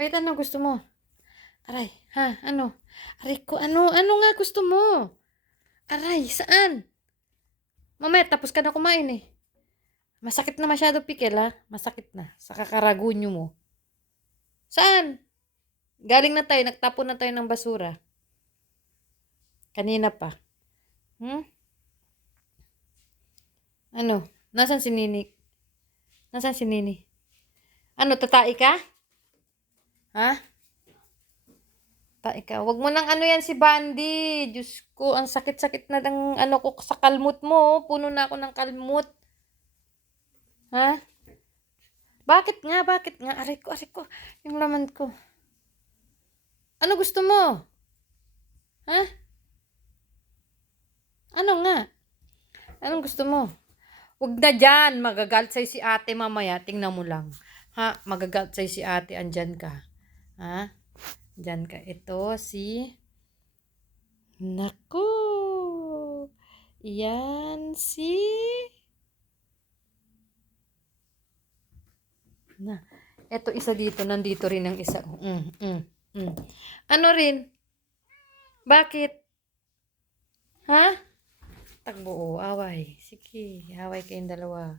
Bakit ano gusto mo? Aray, ha? Ano? Aray ko, ano? Ano nga gusto mo? Aray, saan? Mamaya, tapos ka na kumain eh. Masakit na masyado, Pikel, ha? Masakit na. Sa kakaragunyo mo. Saan? Galing na tayo, nagtapon na tayo ng basura. Kanina pa. Hmm? Ano? Nasaan si Nini? Nasaan si Nini? Ano, tatai ka? Ha? Tatai ka. Wag mo nang ano yan si Bandy. Diyos ko, ang sakit-sakit na ng ano ko sa kalmot mo. Puno na ako ng kalmot. Ha? Bakit nga? Bakit nga? Aray ko, aray ko. Yung laman ko. Ano gusto mo? Ha? Ano nga? Anong gusto mo? Huwag na dyan. Magagalit sa'yo si ate mamaya. Tingnan mo lang. Ha? Magagalit sa'yo si ate. Andyan ka. Ha? Andyan ka. Ito si... Naku! Yan si... Na. Ito isa dito. Nandito rin ang isa. Ano rin? Bakit? Ha? Takbo, away. Sige, away kayong dalawa.